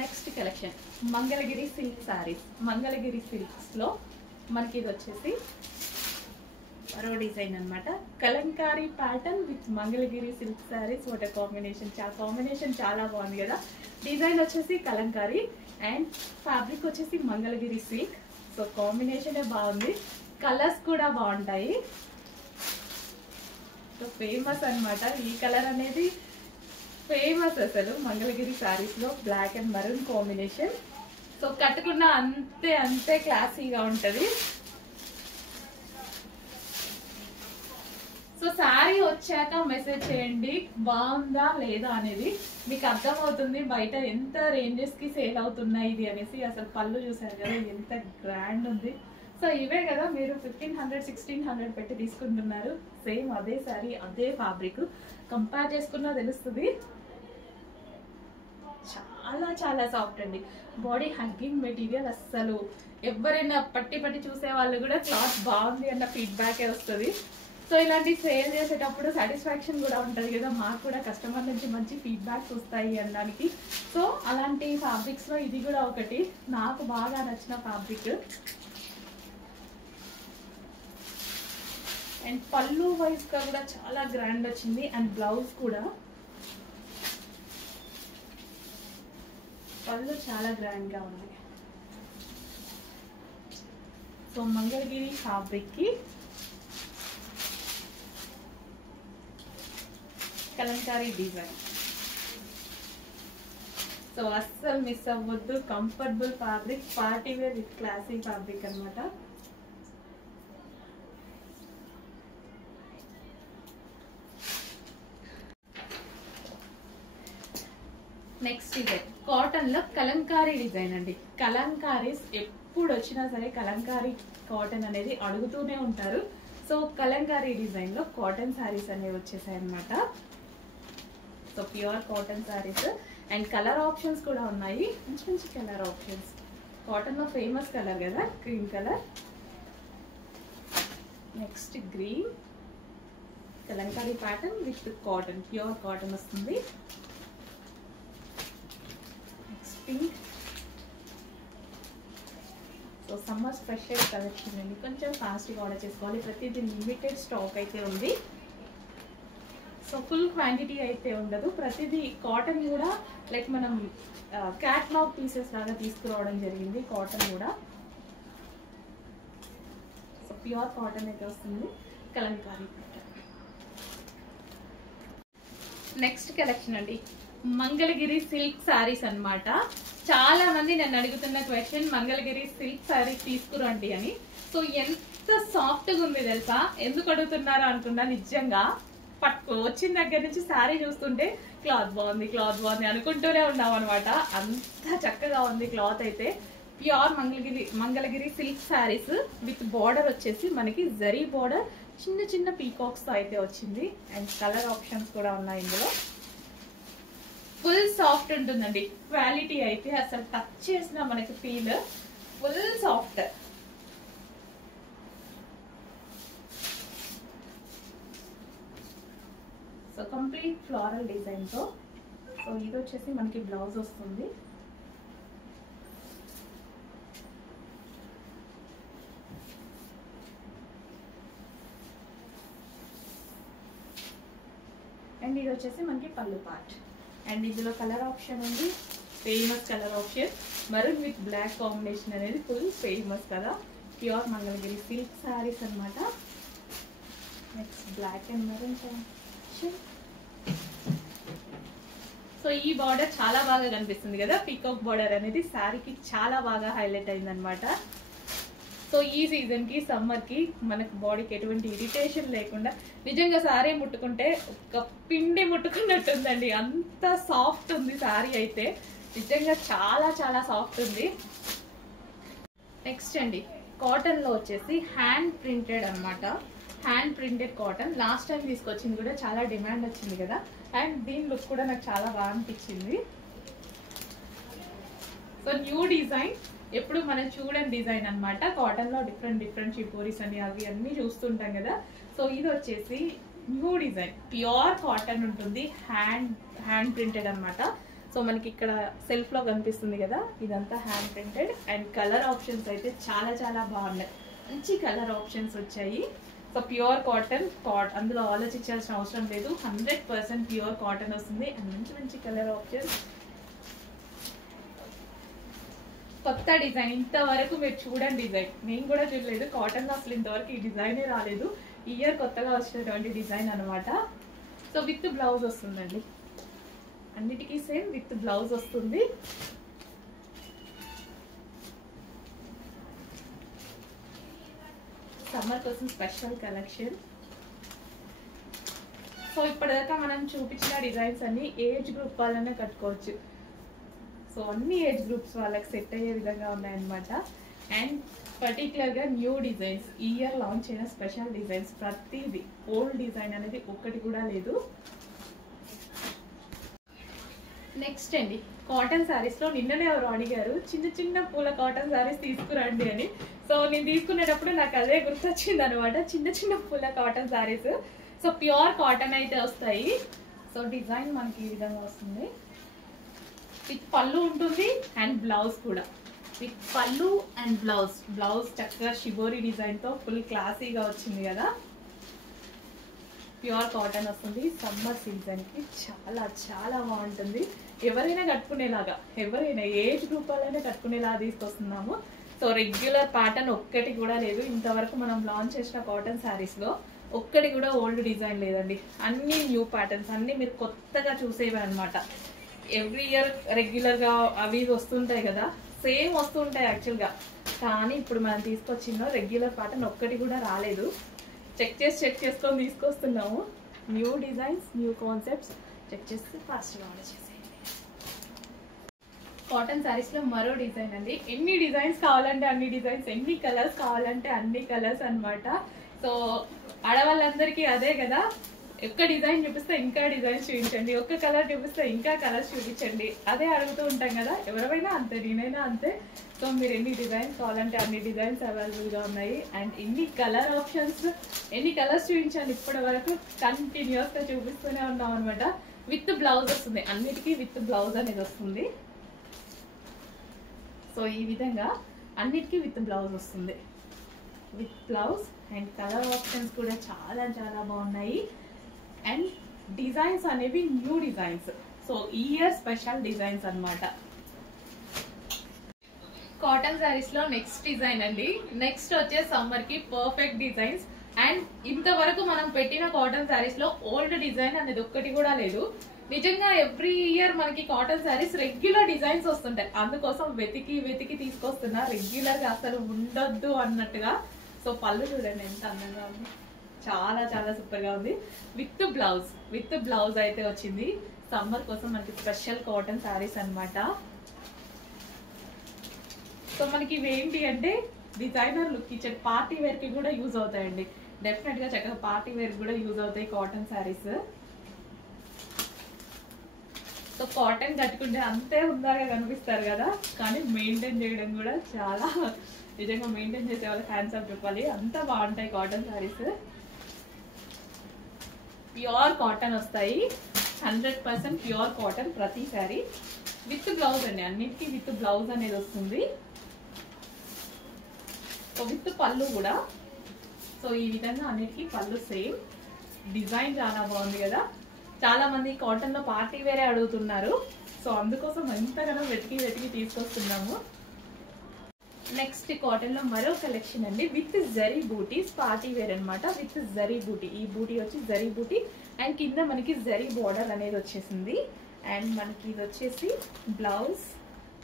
Next collection Mangalagiri silk saris. Mangalagiri silks లో మనకి ఇది వచ్చేసి మరో డిజైన్ అన్నమాట. Kalamkari pattern with Mangalagiri silk saris. What combination చాలా బాగుంది కదా. డిజైన్ వచ్చేసి కలంకారీ అండ్ ఫ్యాబ్రిక్ వచ్చేసి మంగళగిరి సిల్క్. సో కాంబినేషన్ బాగుంది, కలర్స్ కూడా బాగుంటాయి. సో ఫేమస్ అన్నమాట ఈ కలర్ అనేది, ఫేమస్ అసలు మంగళగిరి సారీస్ లో black and maroon combination. So కట్టుకున్న అంతే క్లాసీగా ఉంటది. సో శారీ వచ్చాక మెసేజ్ చేయండి బాగుందా లేదా అనేది, మీకు అర్థమవుతుంది బయట ఎంత రేంజెస్ కి సేల్ అవుతున్నాయి ఇది అనేసి. అసలు పళ్ళు చూసారు కదా ఎంత గ్రాండ్ ఉంది. సో ఇవే కదా మీరు 1500-1600 పెట్టి తీసుకుంటున్నారు. సేమ్ అదే శారీ అదే ఫ్యాబ్రిక్, కంపేర్ చేసుకున్నా తెలుస్తుంది. చాలా సాఫ్ట్ అండి, బాడీ హగ్గింగ్ మెటీరియల్. అస్సలు ఎవరైనా పట్టి చూసే వాళ్ళు కూడా క్లాత్ బాగుంది అన్న ఫీడ్బ్యాకే వస్తుంది. సో ఇలాంటి సేల్ చేసేటప్పుడు సాటిస్ఫాక్షన్ కూడా ఉంటుంది కదా, మాకు కూడా కస్టమర్ నుంచి మంచి ఫీడ్బ్యాక్స్ వస్తాయి అనడానికి. సో అలాంటి ఫ్యాబ్రిక్స్ లో ఇది కూడా ఒకటి నాకు బాగా నచ్చిన ఫ్యాబ్రిక్. అండ్ పళ్ళు వైజ్ గా కూడా చాలా గ్రాండ్ వచ్చింది. అండ్ బ్లౌజ్ కూడా పళ్ళు చాలా గ్రాండ్ గా ఉంది. సో మంగళగిరి ఫ్యాబ్రిక్ కి కలంకారీ డిజైన్. సో అస్సలు మిస్ అవ్వద్దు, comfortable fabric, party wear with classy fabric అనమాట. నెక్స్ట్ డిజైన్ కాటన్ లో కలంకారీ డిజైన్ అండి. కలంకారీస్ ఎప్పుడు వచ్చినా సరే కలంకారీ కాటన్ అనేది అడుగుతూనే ఉంటారు. సో కలంకారీ డిజైన్ లో కాటన్ శారీస్ అనేవి వచ్చేసాయి అనమాట. So pure cotton saris and colour options కూడా ఉన్నాయి, మంచి కలర్ ఆప్షన్స్. కాటన్ లో ఫేమస్ కలర్ కదా green colour. Next green Kalamkari pattern with cotton, pure cotton వస్తుంది. Next pink. So summer special collection అండి, కొంచెం ఫాస్ట్గా ఆర్డర్ చేసుకోవాలి. ప్రతిదీ లిమిటెడ్ స్టాక్ అయితే ఉంది. సో ఫుల్ క్వాంటిటీ అయితే ఉండదు. ప్రతిదీ కాటన్ కూడా లైక్ మనం క్యాట్లాగ్ పీసెస్ లాగా తీసుకురావడం జరిగింది కాటన్ కూడా. సో ప్యూర్ కాటన్ అయితే వస్తుంది కలంకారీ ప్యాటర్న్. నెక్స్ట్ కలెక్షన్ అండి మంగళగిరి సిల్క్ సారీస్ అన్నమాట. చాలా మంది నన్ను అడుగుతున్న క్వశ్చన్ మంగళగిరి సిల్క్ సారీస్ తీసుకురండి అని. సో ఎంత సాఫ్ట్ గా ఉంది తెలుసా, ఎందుకు అడుగుతున్నారా అనుకున్నా. నిజంగా వచ్చిన దగ్గర నుంచి శారీ చూస్తుంటే క్లాత్ బాగుంది అనుకుంటూనే ఉన్నాం అనమాట. అంత చక్కగా ఉంది క్లాత్ అయితే. Pure Mangalagiri silk saris with border వచ్చేసి మనకి జరీ బార్డర్, చిన్న పీకాక్స్ తో అయితే వచ్చింది. అండ్ కలర్ ఆప్షన్స్ కూడా ఉన్నాయి ఇందులో. ఫుల్ సాఫ్ట్ ఉంటుందండి, క్వాలిటీ అయితే అసలు టచ్ చేసిన మనకి feel full soft. So complete floral design తో. సో ఇది వచ్చేసి మనకి బ్లౌజ్ వస్తుంది. అండ్ ఇది వచ్చేసి మనకి పళ్ళు పార్ట్. అండ్ ఇందులో కలర్ ఆప్షన్ ఉంది, famous colour option maroon with black combination అనేది ఫుల్ ఫేమస్ కదా. ప్యూర్ మంగళగిరి సిల్క్ శారీస్ అనమాట. Next black and maroon combination. So ఈ బార్డర్ చాలా బాగా కనిపిస్తుంది కదా, పీకాక్ బార్డర్ అనేది శారీకి చాలా బాగా హైలైట్ అయిందనమాట. సో ఈ సీజన్ కి సమ్మర్ కి మనకు బాడీకి ఎటువంటి ఇరిటేషన్ లేకుండా నిజంగా శారీ ముట్టుకుంటే ఒక పిండి ముట్టుకున్నట్టుందండి, అంత సాఫ్ట్ ఉంది శారీ అయితే. నిజంగా చాలా సాఫ్ట్ ఉంది. నెక్స్ట్ అండి కాటన్ లో వచ్చేసి హ్యాండ్ ప్రింటెడ్ అనమాట. Hand printed cotton last time తీసుకొచ్చింది కూడా చాలా డిమాండ్ వచ్చింది కదా. అండ్ దీని లుక్ కూడా నాకు చాలా బాగా అనిపించింది. సో న్యూ డిజైన్, ఎప్పుడు మనం చూడని డిజైన్ అనమాట. కాటన్ లో డిఫరెంట్ షిపోరీస్ అని అవి అన్ని చూస్తుంటాం కదా. సో ఇది వచ్చేసి న్యూ డిజైన్, ప్యూర్ కాటన్ ఉంటుంది, హ్యాండ్ ప్రింటెడ్ అనమాట. సో మనకి ఇక్కడ సెల్ఫ్లో కనిపిస్తుంది కదా, ఇదంతా hand printed. And colour options అయితే చాలా చాలా బాగున్నాయి, మంచి కలర్ ఆప్షన్స్ వచ్చాయి. సో ప్యూర్ కాటన్, అందులో ఆలోచించాల్సిన అవసరం లేదు, 100% ప్యూర్ కాటన్ వస్తుంది. అండ్ మంచి మంచి కలర్ ఆప్షన్స్, కొత్త డిజైన్. ఇంతవరకు మీరు చూడండి డిజైన్, నేను కూడా చూడలేదు కాటన్లో అసలు ఇంతవరకు ఈ డిజైనే రాలేదు. ఈ ఇయర్ కొత్తగా వచ్చినటువంటి డిజైన్ అనమాట. సో విత్ బ్లౌజ్ వస్తుందండి, అన్నిటికీ సేమ్ విత్ బ్లౌజ్ వస్తుంది. సమ్మర్ కోసం స్పెషల్ కలెక్షన్. సో ఇప్పటిదాకా మనం చూపించిన డిజైన్స్ అన్ని ఏజ్ గ్రూప్ వాళ్ళనే కట్టుకోవచ్చు. సో అన్ని ఏజ్ గ్రూప్స్ వాళ్ళకి సెట్ అయ్యే విధంగా ఉన్నాయన్నమాట. అండ్ పర్టికులర్గా న్యూ డిజైన్స్, ఈ ఇయర్ లాంచ్ అయిన స్పెషల్ డిజైన్స్, ప్రతిదీ ఓల్డ్ డిజైన్ అనేది ఒక్కటి కూడా లేదు. నెక్స్ట్ అండి, కాటన్ శారీస్లో నిన్ననే ఎవరు అడిగారు చిన్న చిన్న పూల కాటన్ శారీస్ తీసుకురండి అని. సో నేను తీసుకునేటప్పుడు నాకు అదే గుర్తొచ్చింది అనమాట, చిన్న చిన్న పూల cotton saris. So pure cotton అయితే వస్తాయి. సో డిజైన్ మనకి ఈ విధంగా వస్తుంది, విత్ పళ్ళు ఉంటుంది అండ్ బ్లౌజ్ కూడా విత్ పళ్ళు అండ్ బ్లౌజ్ చక్కగా షిబోరి డిజైన్తో ఫుల్ క్లాసీగా వచ్చింది కదా. ప్యూర్ కాటన్ వస్తుంది, సమ్మర్ సీజన్కి చాలా చాలా బాగుంటుంది. ఎవరైనా కట్టుకునేలాగా, ఎవరైనా ఏజ్ గ్రూప్ వాళ్ళైనా కట్టుకునేలాగా తీసుకొస్తున్నాము. సో రెగ్యులర్ ప్యాటర్న్ ఒక్కటి కూడా లేదు ఇంతవరకు మనం లాంచ్ చేసిన కాటన్ శారీస్లో. ఒక్కటి కూడా ఓల్డ్ డిజైన్ లేదండి, అన్ని న్యూ ప్యాటర్న్స్, అన్ని మీరు కొత్తగా చూసేవి అనమాట. ఎవ్రీ ఇయర్ రెగ్యులర్గా అవి వస్తుంటాయి కదా, సేమ్ వస్తుంటాయి యాక్చువల్గా. కానీ ఇప్పుడు మనం తీసుకొచ్చిన రెగ్యులర్ ప్యాటర్న్ ఒక్కటి కూడా రాలేదు. చెక్ చేసుకొని తీసుకొస్తున్నాము. New designs, new concepts check చేసి ఫాస్ట్గా ఆర్డర్ చేసేయండి. కాటన్ శారీస్లో మరో డిజైన్ అండి. ఎన్ని డిజైన్స్ కావాలంటే అన్ని డిజైన్స్, ఎన్ని కలర్స్ కావాలంటే అన్ని కలర్స్ అనమాట. సో ఆడవాళ్ళందరికీ అదే కదా, ఒక్క డిజైన్ చూపిస్తే ఇంకా డిజైన్స్ చూపించండి, ఒక్క కలర్ చూపిస్తే ఇంకా కలర్స్ చూపించండి, అదే అడుగుతూ ఉంటాం కదా. ఎవరైనా అంతే, నేనైనా అంతే. సో మీరు ఎన్ని డిజైన్స్ కావాలంటే అన్ని డిజైన్స్ అవైలబుల్గా ఉన్నాయి. అండ్ ఎన్ని కలర్ ఆప్షన్స్, ఎన్ని కలర్స్ చూపించండి ఇప్పటి వరకు కంటిన్యూస్గా చూపిస్తూనే ఉన్నాం అనమాట. విత్ బ్లౌజ్ వస్తుంది, అన్నిటికీ విత్ బ్లౌజ్ అనేది వస్తుంది. సో ఈ విధంగా అన్నిటికీ విత్ బ్లౌజ్ వస్తుంది, with blouse. And colour options కూడా చాలా చాలా బాగున్నాయి. అండ్ డిజైన్స్ అనేవి న్యూ డిజైన్స్, సో ఈ ఇయర్ స్పెషల్ డిజైన్స్ అనమాట. కాటన్ శారీస్ లో నెక్స్ట్ డిజైన్ అండి. నెక్స్ట్ వచ్చే సమ్మర్ కి పర్ఫెక్ట్ డిజైన్స్. అండ్ ఇంతవరకు మనం పెట్టిన కాటన్ శారీస్ లో ఓల్డ్ డిజైన్ అనేది ఒక్కటి కూడా లేదు. నిజంగా ఎవ్రీ ఇయర్ మనకి కాటన్ శారీస్ రెగ్యులర్ డిజైన్స్ వస్తుంటాయి, అందుకోసం వెతికి తీసుకొస్తున్నా, రెగ్యులర్ గా అసలు ఉండొద్దు అన్నట్టుగా. సో పళ్ళు చూడండి ఎంత అందంగా ఉంది, చాలా చాలా సూపర్ గా ఉంది. విత్ బ్లౌజ్ అయితే వచ్చింది. సమ్మర్ కోసం మనకి స్పెషల్ కాటన్ శారీస్ అన్నమాట. సో మనకి ఇవి ఏంటి అంటే డిజైనర్ లుక్ ఇచ్చే, పార్టీ వేర్ కి కూడా యూజ్ అవుతాయండి. డెఫినెట్ గా చక్కగా పార్టీ వేర్ కూడా యూజ్ అవుతాయి కాటన్ శారీస్. సో కాటన్ కట్టుకుంటే అంతే ఉందాగా కనిపిస్తారు కదా, కానీ మెయింటైన్ చేయడం కూడా చాలా, నిజంగా మెయింటైన్ చేసే వాళ్ళకి హ్యాండ్స్ ఆఫ్ చెప్పాలి, అంత బాగుంటాయి కాటన్ శారీస్. ప్యూర్ కాటన్ వస్తాయి, 100% ప్యూర్ కాటన్ ప్రతి శారీ. విత్ బ్లౌజ్ అండి, అన్నిటికీ విత్ బ్లౌజ్ అనేది వస్తుంది. సో విత్ పళ్ళు కూడా. సో ఈ విధంగా అన్నిటికీ పళ్ళు సేమ్. డిజైన్ చాలా బాగుంది కదా, చాలా మంది కాటన్ లో పార్టీ వేరే అడుగుతున్నారు. సో అందుకోసం ఎంతగానో వెతికి తీసుకొస్తున్నాము. నెక్స్ట్ కాటన్ లో మరో కలెక్షన్ అండి, విత్ జరీ బూటీస్, పార్టీ వేర్ అనమాట. విత్ జరీ బూటీ, ఈ బూటీ వచ్చి జరీ బూటీ అండ్ కింద మనకి జరీ బార్డర్ అనేది వచ్చేసింది. అండ్ మనకి ఇది వచ్చేసి బ్లౌజ్.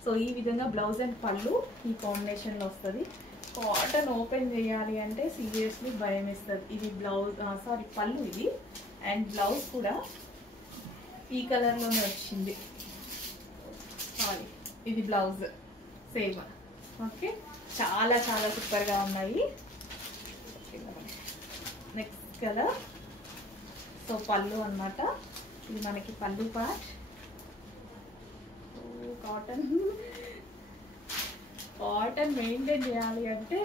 సో ఈ విధంగా బ్లౌజ్ అండ్ పళ్ళు ఈ కాంబినేషన్ లో వస్తుంది. కాటన్ ఓపెన్ చేయాలి అంటే సీరియస్లీ భయం వేస్తుంది. ఇది బ్లౌజ్, సారీ పళ్ళు ఇది. అండ్ బ్లౌజ్ కూడా ఈ కలర్ లోనే వచ్చింది. సారీ, ఇది బ్లౌజ్ సేమ్. ఓకే, చాలా చాలా సూపర్ గా ఉన్నాయి. Next colour. సో పళ్ళు అన్నమాట, ఇది మనకి పళ్ళు పార్ట్. కాటన్ మెయింటైన్ చేయాలి అంటే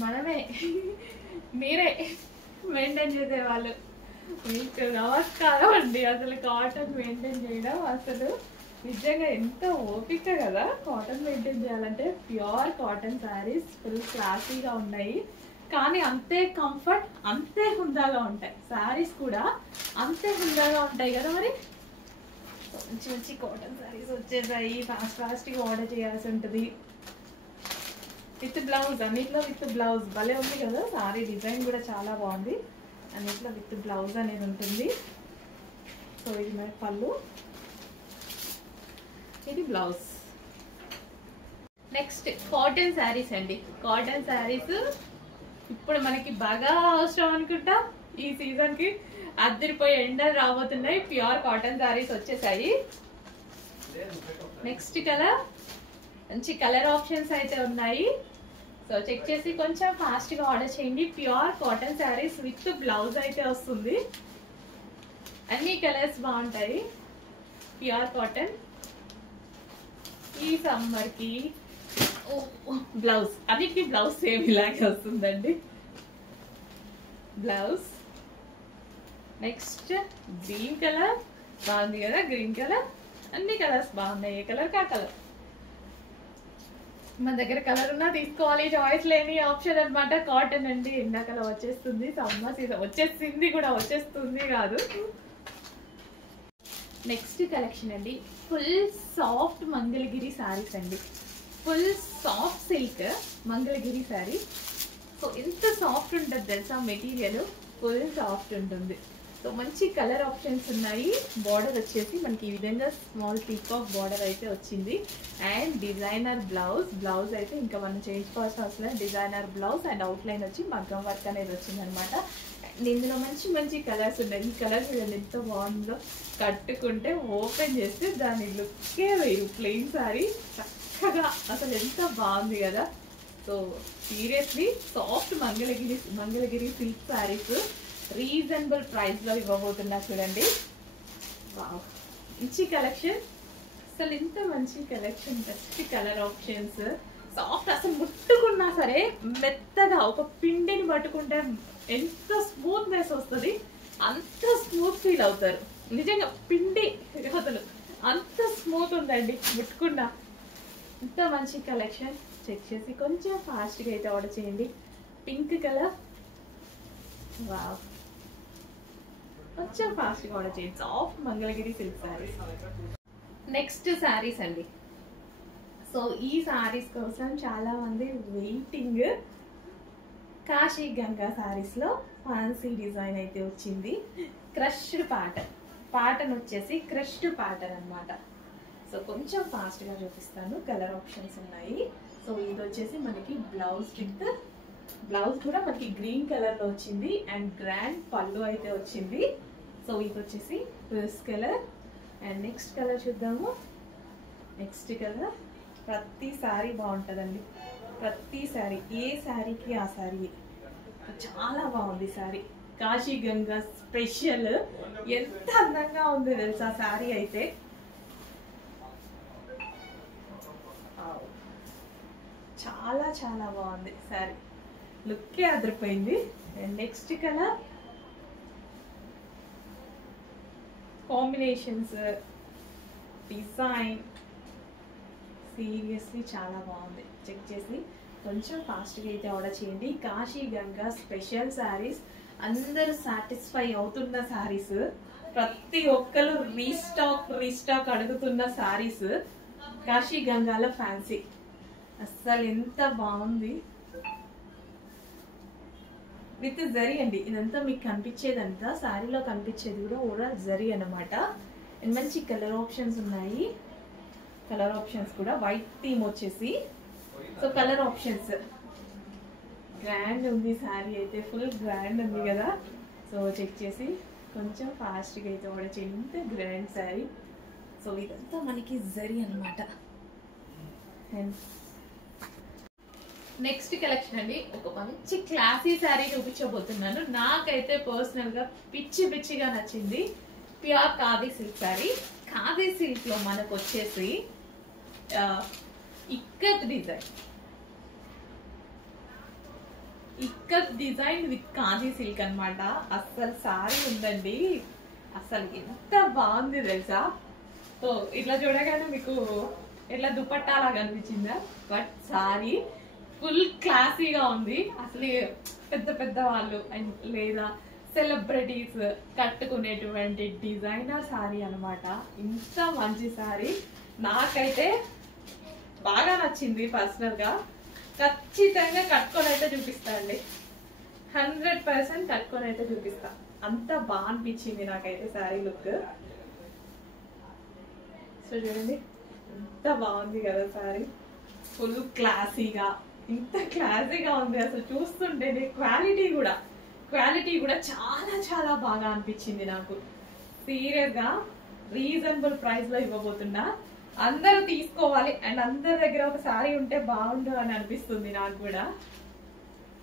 మనమే, మీరే మెయింటైన్ చేసేవాళ్ళు, మీకు నమస్కారం అండి. అసలు కాటన్ మెయింటైన్ చేయడం అసలు నిజంగా ఎంత ఓపిక కదా కాటన్ మెయింటైన్ చేయాలంటే. ప్యూర్ కాటన్ శారీస్ ఫుల్ క్లాసీగా ఉన్నాయి, కానీ అంతే కంఫర్ట్, అంతే హుందాగా ఉంటాయి. శారీస్ కూడా అంతే హుందాగా ఉంటాయి కదా. మరి మంచి మంచి కాటన్ శారీస్ వచ్చేసాయి. ఫాస్ట్గా ఆర్డర్ చేయాల్సి ఉంటుంది. విత్ బ్లౌజ్, అన్నిట్లో విత్ బ్లౌజ్ భలే ఉంది కదా. శారీ డిజైన్ కూడా చాలా బాగుంది. అన్నిట్లో విత్ బ్లౌజ్ అనేది ఉంటుంది. సో ఇది మన పళ్ళు, ఇది బ్లౌజ్. నెక్స్ట్ కాటన్ శారీస్ అండి. కాటన్ శారీస్ ఇప్పుడు మనకి బాగా అవసరం అనుకుంటా. ఈ సీజన్ కి అద్దరిపోయి ఎండలు రాబోతున్నాయి. ప్యూర్ కాటన్ శారీస్ వచ్చేసాయి. నెక్స్ట్ కలర్, మంచి కలర్ ఆప్షన్స్ అయితే ఉన్నాయి. సో చెక్ చేసి కొంచెం ఫాస్ట్ గా ఆర్డర్ చేయండి. Pure cotton saris with blouse అయితే వస్తుంది. అన్ని కలర్స్ బాగుంటాయి. Pure cotton. ఈ సమ్మర్ కి బ్లౌజ్, అన్నిటికీ బ్లౌజ్ సేమ్ ఇలాగే వస్తుందండి. బ్లౌజ్. నెక్స్ట్ గ్రీన్ కలర్ బాగుంది కదా. గ్రీన్ కలర్, అన్ని కలర్స్ బాగున్నాయి. ఏ కలర్ కా కలర్. మన దగ్గర కలర్ ఉన్నా తీసుకోవాలి, చాయిస్ లేని ఆప్షన్ అనమాట. కాటన్ అండి. ఎండాకాలం వచ్చేస్తుంది, సమ్మర్ సీజన్ వచ్చేసింది కూడా, వచ్చేస్తుంది కాదు. నెక్స్ట్ కలెక్షన్ అండి, ఫుల్ సాఫ్ట్ మంగళగిరి శారీస్ అండి. Full soft silk Mangalagiri sari. So ఎంత సాఫ్ట్ ఉంటుంది తెలుసా మెటీరియల్. ఫుల్ సాఫ్ట్ ఉంటుంది. సో మంచి కలర్ ఆప్షన్స్ ఉన్నాయి. బార్డర్ వచ్చేసి మనకి ఈ విధంగా స్మాల్ పీకాక్ బార్డర్ అయితే వచ్చింది. And designer blouse. బ్లౌజ్ అయితే ఇంకా మనం చేయించుకోవాల్సిన అవసరం లేదు. డిజైనర్ బ్లౌజ్ అండ్ అవుట్లైన్ వచ్చి మగ్గం వర్క్ అనేది వచ్చింది అనమాట. అండ్ ఇందులో మంచి మంచి కలర్స్ ఉన్నాయి. ఈ కలర్ చూడండి ఎంత బాగుందో. కట్టుకుంటే ఓపెన్ చేస్తే దాని లుక్కే వేరు. ప్లెయిన్ శారీ చక్కగా అసలు ఎంత బాగుంది కదా. So seriously soft Mangalagiri silk saris reasonable price లో ఇవ్వబోతున్నా చూడండి. వావ్, మంచి కలెక్షన్. అసలు ఇంత మంచి collection. Best colour options. Soft, అసలు ముట్టుకున్నా సరే మెత్తగా, ఒక పిండిని పట్టుకుంటే ఎంత స్మూత్నెస్ వస్తుంది అంత స్మూత్ ఫీల్ అవుతారు. నిజంగా పిండి అసలు అంత స్మూత్ ఉందండి ముట్టుకున్నా. ఇంత మంచి కలెక్షన్. చెక్ చేసి కొంచెం ఫాస్ట్గా అయితే ఆర్డర్ చేయండి. Pink colour. వావ్, కొంచెం ఫాస్ట్గా ఆర్డర్ చేయండి. Soft Mangalagiri silk saris. Next saris అండి. సో ఈ శారీస్ కోసం చాలా మంది వెయిటింగ్. కాశీ గంగా శారీస్ లో ఫ్యాన్సీ డిజైన్ అయితే వచ్చింది. క్రష్డ్ ప్యాటర్న్ వచ్చేసి క్రష్డ్ ప్యాటర్న్ అనమాట. సో కొంచెం ఫాస్ట్ గా చూపిస్తాను. కలర్ ఆప్షన్స్ ఉన్నాయి. సో ఇది వచ్చేసి మనకి బ్లౌజ్ విత్ బ్లౌజ్ కూడా మనకి గ్రీన్ కలర్ లో వచ్చింది. అండ్ గ్రాండ్ పళ్ళు అయితే వచ్చింది. సో ఇది వచ్చేసి rose colour. And next colour చూద్దాము. Next colour. ప్రతి శారీ బాగుంటుందండి. ప్రతి శారీ, ఏ శారీకి ఆ శారీ చాలా బాగుంది. శారీ కాశీ గంగా స్పెషల్. ఎంత అందంగా ఉంది తెలుసా శారీ అయితే. చాలా చాలా బాగుంది శారీ. లుక్కే అదిరిపోయింది. And next colour. Combinations, design seriously చాలా బాగుంది. చెక్ చేసి కొంచెం ఫాస్ట్గా అయితే ఆర్డర్ చేయండి. కాశీ గంగా స్పెషల్ శారీస్. అందరూ సాటిస్ఫై అవుతున్న శారీస్. ప్రతి ఒక్కరు రీస్టాక్ అడుగుతున్న శారీస్. కాశీ గంగాలో ఫ్యాన్సీ. అస్సలు ఎంత బాగుంది. విత్ జరీ అండి. ఇదంతా మీకు కనిపించేదంతా శారీలో కనిపించేది కూడా ఓవరాల్ జరీ అనమాట. అండ్ మంచి కలర్ ఆప్షన్స్ ఉన్నాయి. కలర్ ఆప్షన్స్ కూడా వైట్ థీమ్ వచ్చేసి. సో కలర్ ఆప్షన్స్ గ్రాండ్ ఉంది. శారీ అయితే ఫుల్ గ్రాండ్ ఉంది కదా. సో చెక్ చేసి కొంచెం ఫాస్ట్గా అయితే ఆర్డర్ చేయండి. ఇంత గ్రాండ్ శారీ. సో ఇదంతా మనకి జరీ అనమాట. అండ్ నెక్స్ట్ కలెక్షన్ అండి. ఒక మంచి క్లాసీ శారీ చూపించబోతున్నాను. నాకైతే పర్సనల్ గా పిచ్చిగా నచ్చింది. Pure khadi silk sari. Khadi silk లో మనకు వచ్చేసి ikat design with khadi silk అనమాట. అస్సలు శారీ ఉందండి. అసలు ఎంత బాగుంది తెలుసా. సో ఇట్లా చూడగానే మీకు ఎట్లా దుపట్టా లాగా అనిపించిందా? బట్ సారీ ఫుల్ క్లాసీగా ఉంది. అసలు పెద్ద పెద్ద వాళ్ళు లేదా సెలబ్రిటీస్ కట్టుకునేటువంటి డిజైనర్ సారీ అనమాట. ఇంత మంచి సారీ నాకైతే బాగా నచ్చింది పర్సనల్ గా. ఖచ్చితంగా కట్టుకొని అయితే చూపిస్తా అండి, 100% కట్టుకొని అయితే చూపిస్తా. అంత బాగా అనిపించింది నాకైతే సారీ లుక్. సో చూడండి ఎంత బాగుంది కదా సారీ, ఫుల్ క్లాసీగా, ఇంత క్లాసీగా ఉంది. అసలు చూస్తుంటేనే క్వాలిటీ కూడా చాలా చాలా బాగా అనిపించింది నాకు. సీరియస్ గా రీజనబుల్ ప్రైస్ లో ఇవ్వబోతున్నా. అందరూ తీసుకోవాలి అండ్ అందరి దగ్గర ఒక సారీ ఉంటే బాగుండు అని అనిపిస్తుంది నాకు కూడా.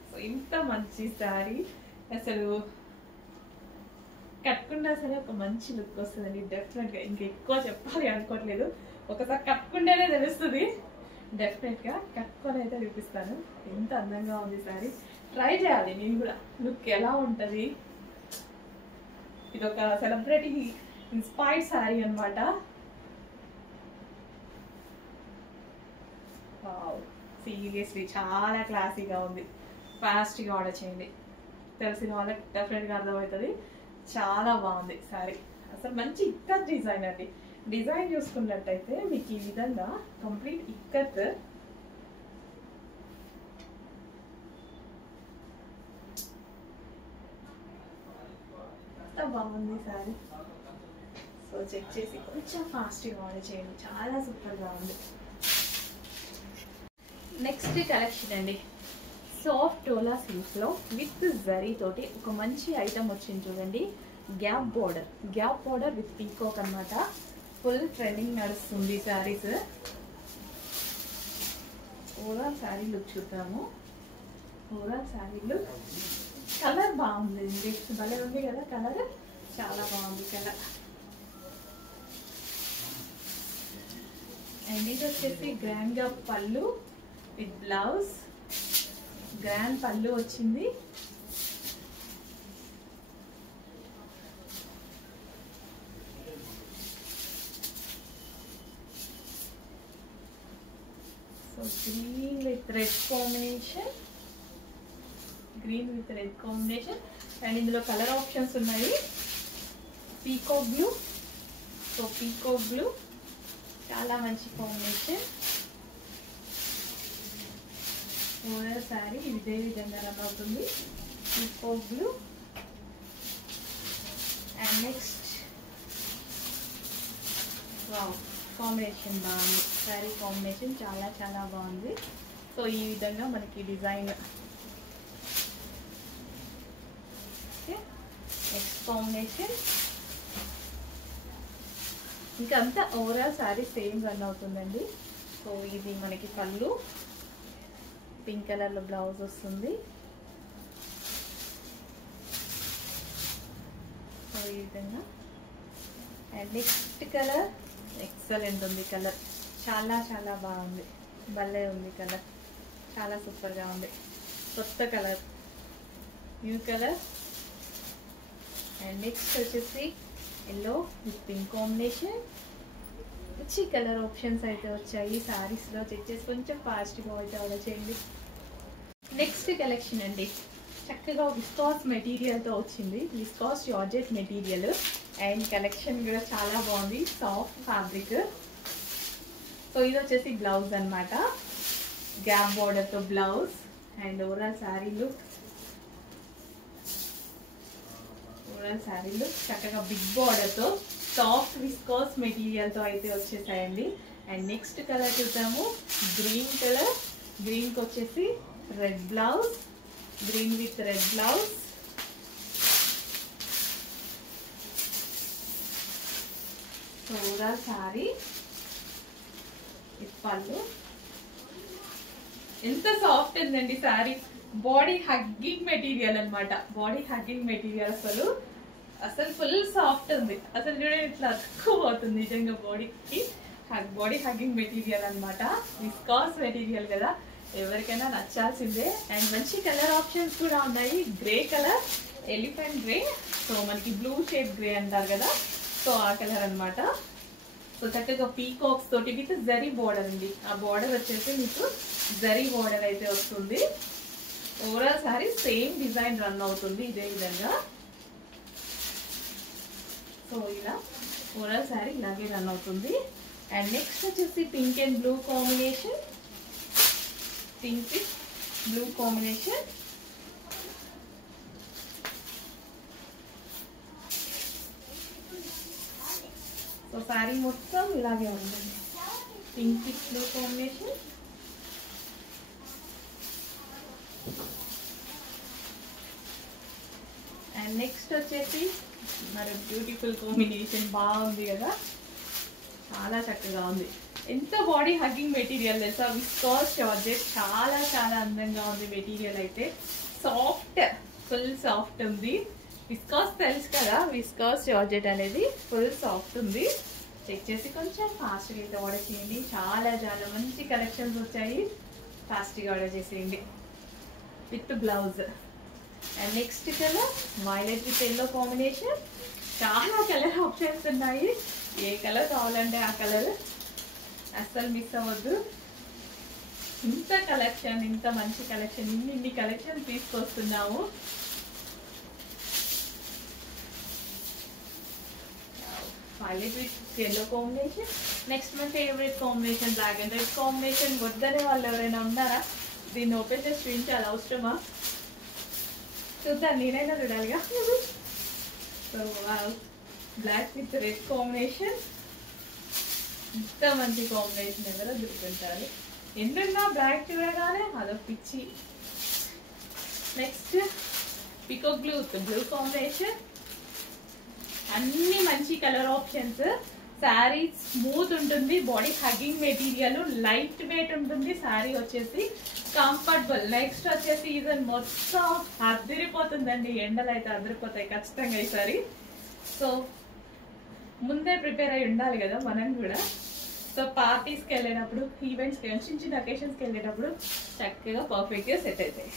సో ఇంత మంచి సారీ అసలు కట్టుకున్నా సరే ఒక మంచి లుక్ వస్తుందండి డెఫినెట్ గా. ఇంకెక్కువ చెప్పాలి అనుకోవట్లేదు, ఒకసారి కట్టుకుంటేనే తెలుస్తుంది. డెఫినెట్ గా కట్టుకొని అయితే చూపిస్తాను. ఎంత అందంగా ఉంది సారీ, ట్రై చేయాలి నేను కూడా లుక్ ఎలా ఉంటది. ఇది ఒక సెలబ్రిటీ ఇన్స్పైర్డ్ సారీ అనమాట. సీరియస్లీ చాలా క్లాసీగా ఉంది. ఫాస్ట్గా ఆర్డర్ చేయండి, తెలిసిన వాళ్ళకి డెఫినెట్గా అర్థమవుతుంది. చాలా బాగుంది సారీ, అసలు మంచి ఇక్కత్ డిజైన్ అండి. డిజైన్ చూసుకున్నట్టయితే మీకు ఈ విధంగా కంప్లీట్ ఇక్కత్, ఎంత బాగుంది సారీ. సో చెక్ చేసి కొంచెం ఫాస్ట్గా ఆర్డర్ చేయండి, చాలా సూపర్గా ఉంది. నెక్స్ట్ కలెక్షన్ అండి, సాఫ్ట్ డోలా సిల్క్ లో విత్ జరీ తోటి ఒక మంచి ఐటమ్ వచ్చింది చూడండి. గ్యాప్ బోర్డర్ విత్ పీకాక్ అన్నమాట. ఫుల్ ట్రెండింగ్ నడుస్తుంది శారీస్. ఓవరాల్ శారీ లుక్ చూద్దాము. ఓవరాల్ శారీ లుక్, కలర్ బాగుంది, భలే ఉంది కదా కలర్, చాలా బాగుంది కలర్. అండ్ ఇది వచ్చేసి గ్రాండ్ గా పళ్ళు విత్ బ్లౌజ్, గ్రాండ్ పళ్ళు వచ్చింది. So green with red combination, and ఇందులో కలర్ ఆప్షన్స్ ఉన్నాయి. Peacock blue, so peacock blue చాలా మంచి కాంబినేషన్. ఓవరాల్ శారీ ఇదే విధంగా రన్ అవుతుంది, peacock blue. And next wow, combination బాగుంది, శారీ కాంబినేషన్ చాలా చాలా బాగుంది. సో ఈ విధంగా మనకి డిజైన్. నెక్స్ట్ కాంబినేషన్, ఇంకా అంతా ఓవరాల్ శారీ సేమ్ రన్ అవుతుందండి. సో ఇది మనకి పళ్ళు, పింక్ కలర్ లో బ్లౌజ్ వస్తుంది. సో ఈ విధంగా. అండ్ నెక్స్ట్ కలర్ ఎక్సలెంట్ ఉంది, కలర్ చాలా చాలా బాగుంది, భలే ఉంది కలర్, చాలా సూపర్గా ఉంది. కొత్త colour, new colour. And next వచ్చేసి ఎల్లో విత్ పింక్ కాంబినేషన్. మంచి కలర్ ఆప్షన్స్ అయితే వచ్చాయి సారీస్లో. చెక్ చేసి కొంచెం ఫాస్ట్గా అయితే ఆర్డర్ చేయండి. నెక్స్ట్ కలెక్షన్ అండి, చక్కగా విస్కాస్ మెటీరియల్తో వచ్చింది. Viscous georgette material and collection కూడా చాలా బాగుంది, సాఫ్ట్ ఫ్యాబ్రిక్. సో ఇది వచ్చేసి బ్లౌజ్ అనమాట, గ్యాప్ బార్డర్తో blouse. And overall sari look, చక్కగా బిగ్ బార్డర్తో సాఫ్ట్ విస్కాస్ మెటీరియల్తో అయితే వచ్చేసాయండి. అండ్ నెక్స్ట్ కలర్ చూద్దాము, గ్రీన్ కలర్. గ్రీన్కి వచ్చేసి red blouse, green with red blouse. Overall sari పళ్ళు, ఎంత సాఫ్ట్ ఉందండి శారీ. బాడీ హగ్గింగ్ మెటీరియల్ అనమాట, బాడీ హగ్గింగ్ మెటీరియల్. అసలు ఫుల్ సాఫ్ట్ ఉంది. అసలు చూడండి ఇట్లా అతుక్కుపోతుంది నిజంగా బాడీకి. బాడీ హగ్గింగ్ మెటీరియల్ అనమాట, విస్కాస్ మెటీరియల్ కదా, ఎవరికైనా నచ్చాల్సిందే. అండ్ మంచి కలర్ ఆప్షన్స్ కూడా ఉన్నాయి. Grey colour, elephant grey. So మనకి బ్లూ షేడ్ గ్రే అంటారు కదా, సో ఆ కలర్ అనమాట. సో చక్కగా పీకాక్స్ తోటి విత్ జరీ బోర్డర్ అండి. ఆ బోర్డర్ వచ్చేసి మీకు జరీ బోర్డర్ అయితే వస్తుంది. Overall sorry same design run అవుతుంది ఇదే విధంగా. సో ఇలా ఓవరాల్ సారీ ఇలాగే రన్ అవుతుంది. అండ్ నెక్స్ట్ వచ్చేసి pink and blue combination, pink with blue combination. So sorry మొత్తం ఇలాగే ఉంటుంది, pink with blue combination. And next వచ్చేసి మరి బ్యూటిఫుల్ కాంబినేషన్, బాగుంది కదా, చాలా చక్కగా ఉంది. ఎంత బాడీ హగ్గింగ్ మెటీరియల్ తెలుసా, విస్కాస్ జార్జెట్, చాలా చాలా అందంగా ఉంది మెటీరియల్ అయితే. సాఫ్ట్, ఫుల్ సాఫ్ట్ ఉంది. విస్కాస్ తెలుసు కదా, విస్కాస్ జార్జెట్ అనేది ఫుల్ సాఫ్ట్ ఉంది. చెక్ చేసి కొంచెం ఫాస్ట్గా అయితే ఆర్డర్ చేయండి. చాలా చాలా మంచి కలెక్షన్స్ వచ్చాయి, ఫాస్ట్గా ఆర్డర్ చేసేయండి with blouse. And next colour violet with yellow combination. చాలా కలర్ ఆప్షన్స్ ఉన్నాయి, ఏ కలర్ కావాలంటే ఆ కలర్, అస్సలు మిస్ అవ్వద్దు. ఇంత కలెక్షన్, ఇంత మంచి కలెక్షన్, ఇన్ని కలెక్షన్ తీసుకొస్తున్నాము. Violet with yellow combination. Next my favourite combination black and red combination. వద్దనే వాళ్ళు ఎవరైనా ఉన్నారా? దీన్ని ఓపెన్ చేసి చూపించాలి, అవసరమా? చూద్దాం, నేనైనా చూడాలిగా. So black with red combination, ఇంత మంచి కాంబినేషన్ ఎవరో దొరుకుంటారు. ఎందుకన్నా బ్లాక్ చూడగానే అదొక పిచ్చి. Next peacock blue with blue combination. అన్ని మంచి కలర్ ఆప్షన్స్. శారీ స్మూత్ ఉంటుంది, body hugging material, light weight ఉంటుంది శారీ వచ్చేసి, కంఫర్టబుల్. నెక్స్ట్ వచ్చేసి సీజన్ మొత్తం అదిరిపోతుందండి, ఎండలు అయితే అదిరిపోతాయి ఖచ్చితంగా ఈసారి. సో ముందే ప్రిపేర్ అయి ఉండాలి కదా మనం కూడా. సో పార్టీస్కి వెళ్ళేటప్పుడు, ఈవెంట్స్కి, చిన్న చిన్న అకేషన్స్కి వెళ్ళేటప్పుడు చక్కగా పర్ఫెక్ట్గా సెట్ అవుతాయి.